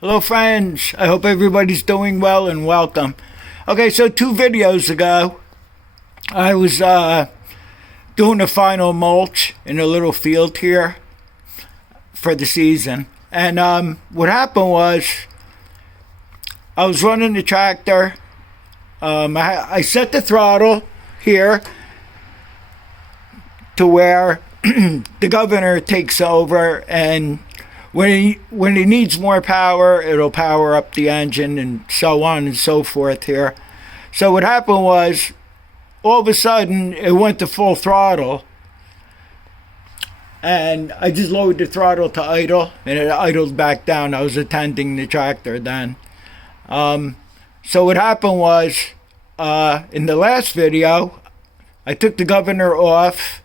Hello friends, I hope everybody's doing well and welcome. Okay, so 2 videos ago, I was doing the final mulch in a little field here for the season. And what happened was, I was running the tractor. I set the throttle here to where the governor takes over, and when he needs more power, it'll power up the engine and so on and so forth here. So what happened was, all of a sudden, it went to full throttle. And I just lowered the throttle to idle, and it idled back down. I was attending the tractor then. So what happened was, in the last video, I took the governor off,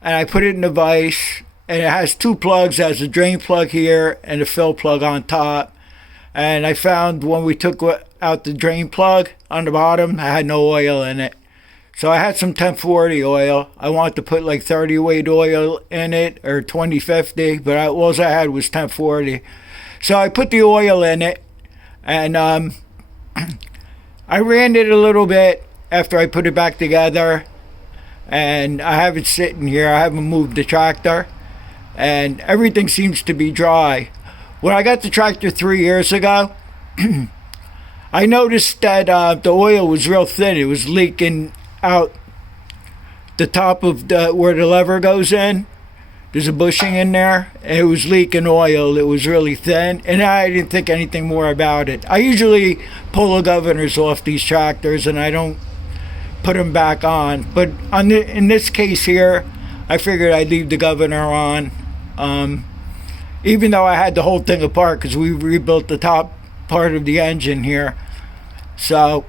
and I put it in the vise. And it has 2 plugs. It has a drain plug here and a fill plug on top. And I found when we took out the drain plug on the bottom, I had no oil in it. So I had some 1040 oil. I wanted to put like 30 weight oil in it or 2050, but all I had was 1040. So I put the oil in it, and I ran it a little bit after I put it back together. And I have it sitting here. I haven't moved the tractor. And everything seems to be dry. When I got the tractor 3 years ago, I noticed that the oil was real thin. It was leaking out the top of where the lever goes in. There's a bushing in there, and it was leaking oil. It was really thin, and I didn't think anything more about it. I usually pull the governors off these tractors, and I don't put them back on. But in this case here, I figured I'd leave the governor on. Even though I had the whole thing apart, because we rebuilt the top part of the engine here. So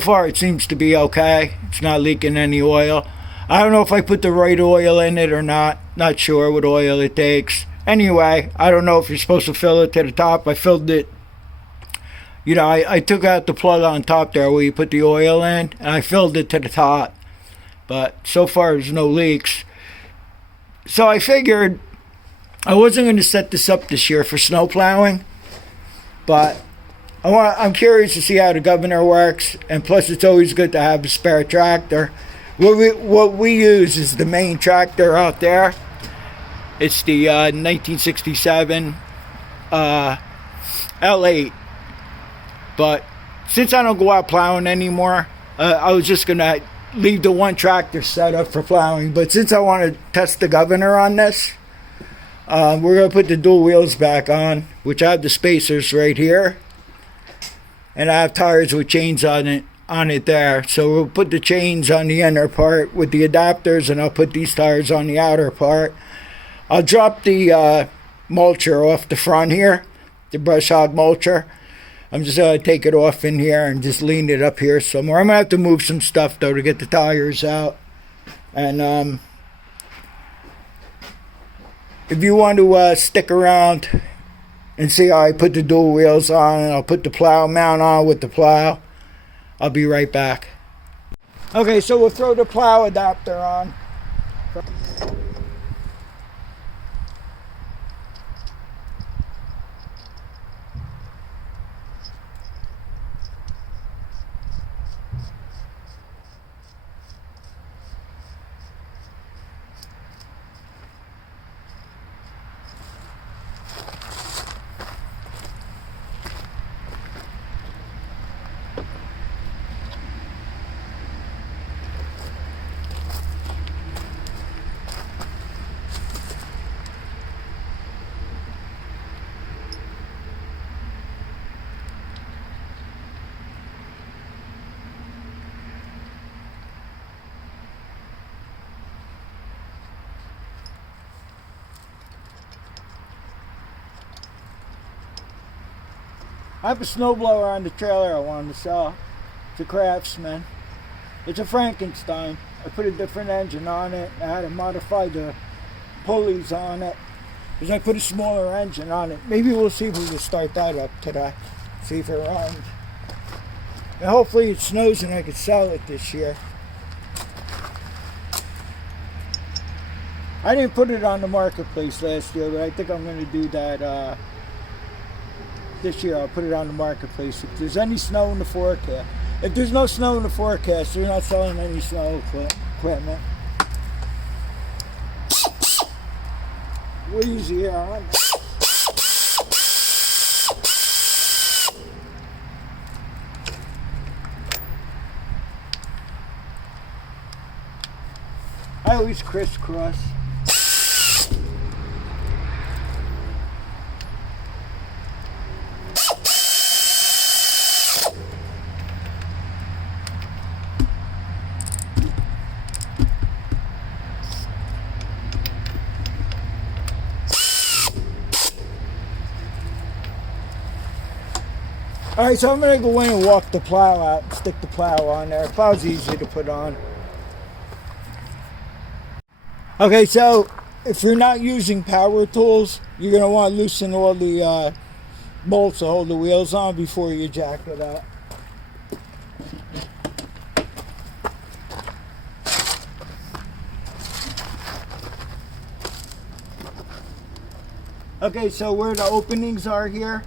far it seems to be okay. It's not leaking any oil. I don't know if I put the right oil in it or not. Not sure what oil it takes. Anyway, I don't know if you're supposed to fill it to the top. I filled it. You know, I took out the plug on top there where you put the oil in, and I filled it to the top. But so far there's no leaks. So I figured I wasn't going to set this up this year for snow plowing, but I'm curious to see how the governor works, and plus it's always good to have a spare tractor. What we use is the main tractor out there. It's the 1967 L8, but since I don't go out plowing anymore, I was just going to leave the one tractor set up for plowing. But since I want to test the governor on this, we're going to put the dual wheels back on, which I have the spacers right here, and I have tires with chains on it there. So we'll put the chains on the inner part with the adapters, and I'll put these tires on the outer part. I'll drop the mulcher off the front here, the brush hog mulcher. I'm just going to take it off in here and just lean it up here somewhere. I'm going to have to move some stuff, though, to get the tires out. And if you want to stick around and see how I put the dual wheels on, and I'll put the plow mount on with the plow, I'll be right back. Okay, so we'll throw the plow adapter on. I have a snowblower on the trailer I wanted to sell. It's a Craftsman. It's a Frankenstein. I put a different engine on it. I had to modify the pulleys on it because I put a smaller engine on it. Maybe we'll see if we can start that up today. See if it runs. And hopefully it snows and I can sell it this year. I didn't put it on the marketplace last year, but I think I'm going to do that this year I'll put it on the marketplace. If there's any snow in the forecast, if there's no snow in the forecast, they're not selling any snow equipment. We'll use the air on. I always crisscross. Alright, so I'm going to go in and walk the plow out and stick the plow on there. Plow's easy to put on. Okay, so if you're not using power tools, you're going to want to loosen all the bolts to hold the wheels on before you jack it up. Okay, so where the openings are here,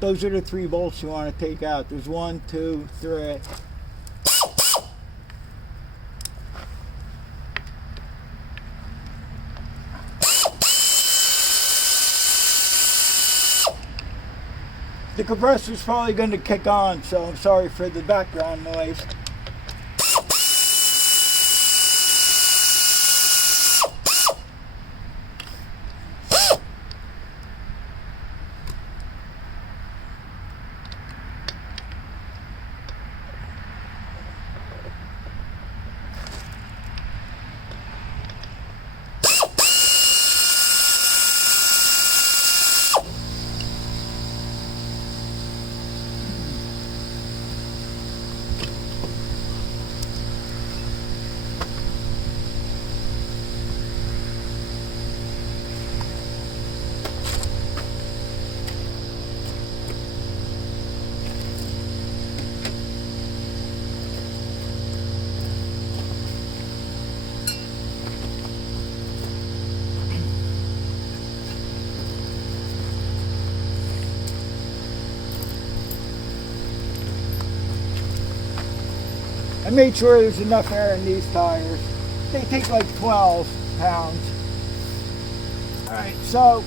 those are the 3 bolts you want to take out. There's 1, 2, 3. The compressor's probably going to kick on, so I'm sorry for the background noise. I made sure there's enough air in these tires. They take like 12 pounds. Alright, so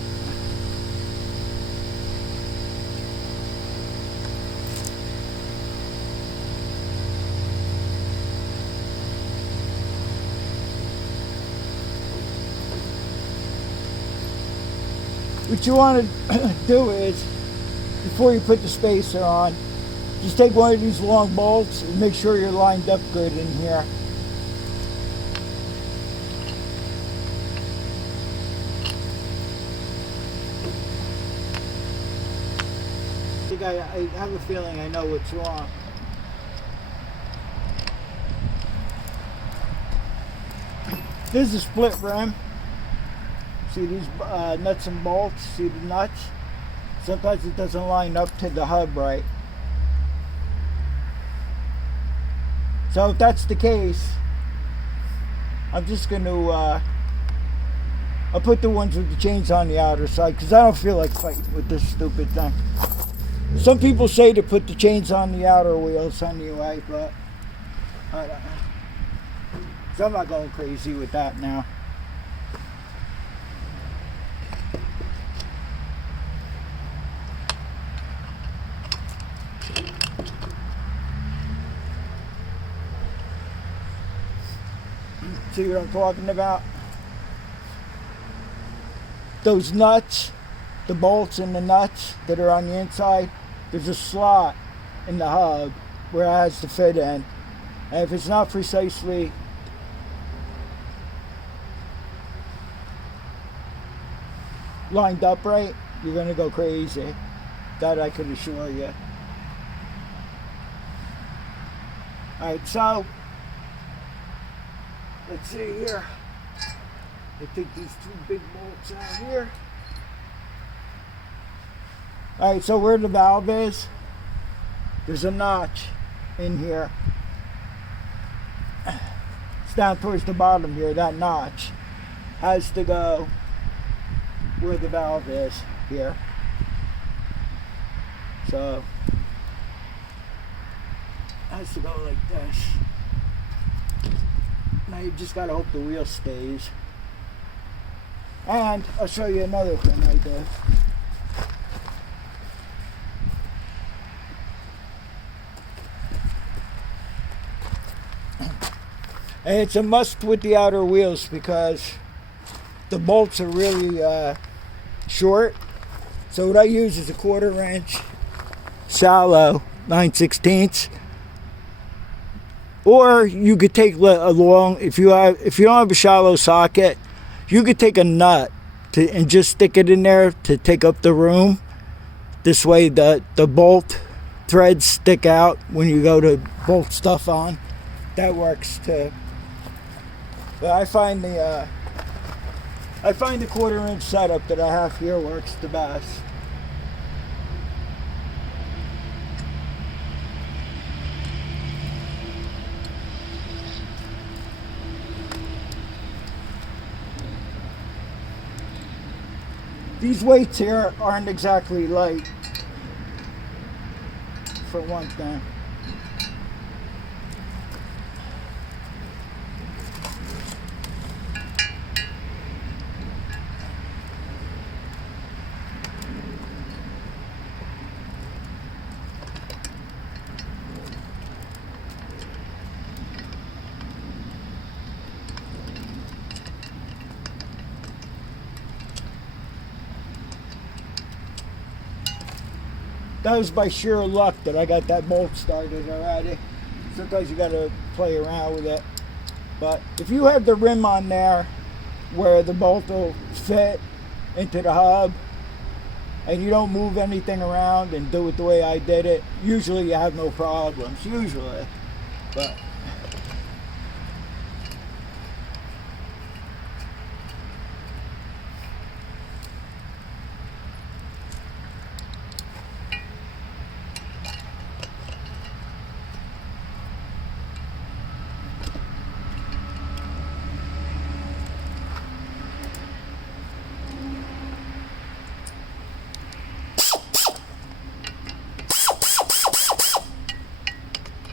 what you want to do is, before you put the spacer on, just take one of these long bolts and make sure you're lined up good in here. I have a feeling I know what's wrong. This is a split rim. See these nuts and bolts? See the nuts? Sometimes it doesn't line up to the hub right. So if that's the case, I'm just going to, I'll put the ones with the chains on the outer side because I don't feel like fighting with this stupid thing. Some people say to put the chains on the outer wheels anyway, but I don't know. So I'm not going crazy with that now. See what I'm talking about? Those nuts, the bolts and the nuts that are on the inside, there's a slot in the hub where it has to fit in. And if it's not precisely lined up right, you're going to go crazy. That I can assure you. Alright, so let's see here. I take these 2 big bolts out here. Alright, so where the valve is, there's a notch in here. It's down towards the bottom here. That notch has to go where the valve is here. So it has to go like this. Now you just gotta hope the wheel stays. And I'll show you another thing I did. And it's a must with the outer wheels because the bolts are really short. So what I use is a 1/4 inch shallow 9/16. Or you could take a long, if you don't have a shallow socket, you could take a nut and just stick it in there to take up the room. This way the bolt threads stick out when you go to bolt stuff on. That works too. But I find the 1/4 inch setup that I have here works the best. These weights here aren't exactly light, for one thing. That was by sheer luck that I got that bolt started already. Sometimes you gotta play around with it. But if you have the rim on there where the bolt will fit into the hub and you don't move anything around and do it the way I did it, usually you have no problems, usually. But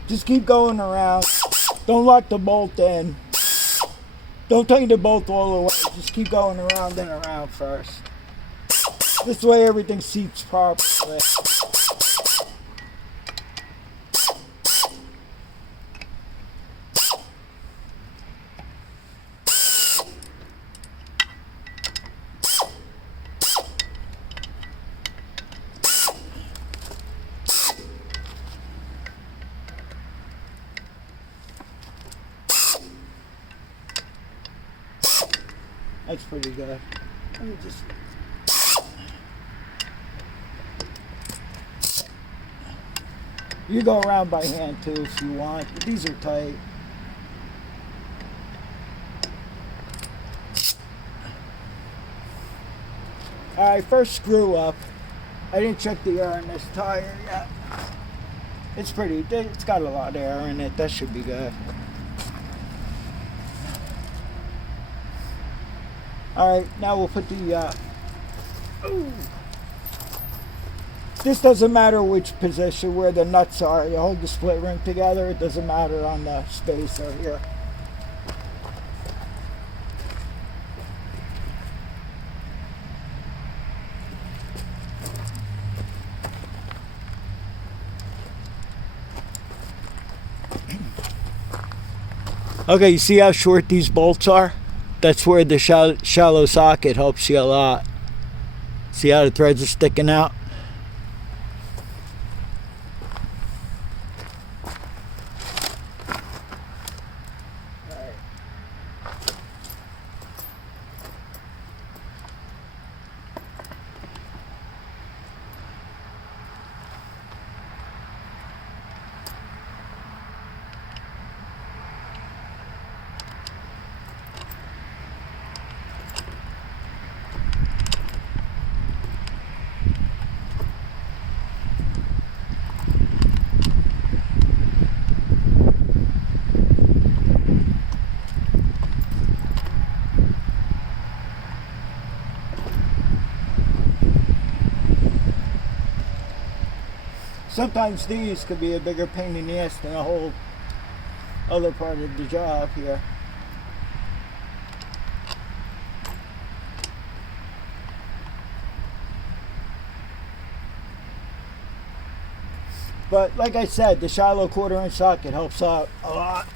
just keep going around. Don't lock the bolt in. Don't tighten the bolt all the way. Just keep going around and around first. This way everything seats properly. That's pretty good. Let me just... You go around by hand too if you want, but these are tight. Alright, first screw up. I didn't check the air in this tire yet. It's got a lot of air in it. That should be good. Alright, now we'll put the, this doesn't matter which position, where the nuts are. You hold the split ring together, it doesn't matter on the spacer here. Okay, you see how short these bolts are? That's where the shallow socket helps you a lot. See how the threads are sticking out? sometimes these could be a bigger pain in the ass than the whole other part of the job here. But like I said, the shallow 1/4 inch socket helps out a lot.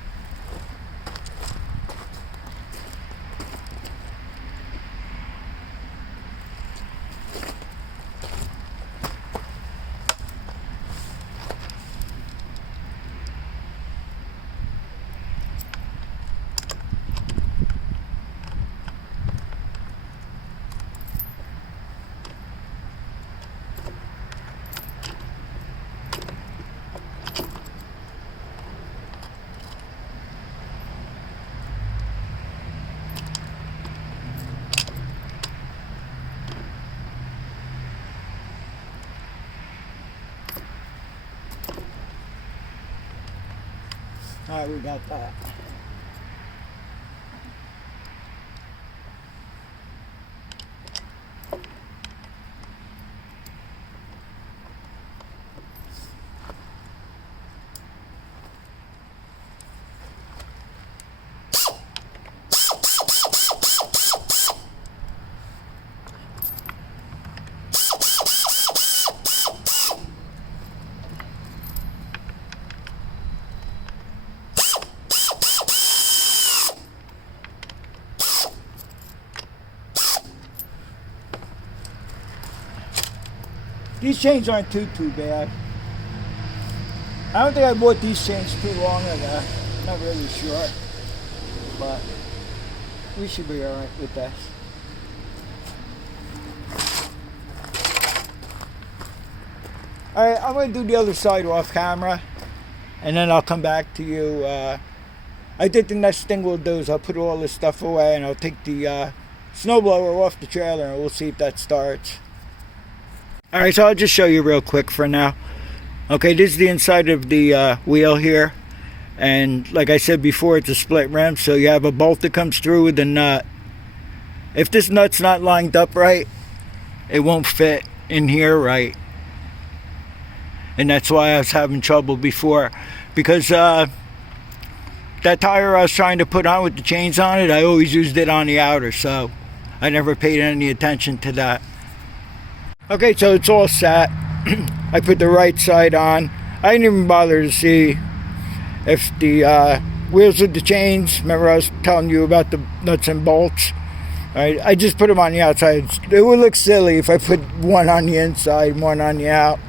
Alright, we got that. These chains aren't too bad. I don't think I bought these chains too long ago. Not really sure. But we should be alright with this. Alright, I'm going to do the other side off camera. And then I'll come back to you. I think the next thing we'll do is I'll put all this stuff away and I'll take the snowblower off the trailer and we'll see if that starts. Alright, so I'll just show you real quick for now. Okay, this is the inside of the wheel here. And like I said before, it's a split rim, so you have a bolt that comes through with a nut. If this nut's not lined up right, it won't fit in here right. And that's why I was having trouble before. Because that tire I was trying to put on with the chains on it, I always used it on the outer, so I never paid any attention to that. Okay, so it's all set. I put the right side on. I didn't even bother to see if the wheels with the chains, remember I was telling you about the nuts and bolts? Right, I just put them on the outside. It would look silly if I put one on the inside and one on the out.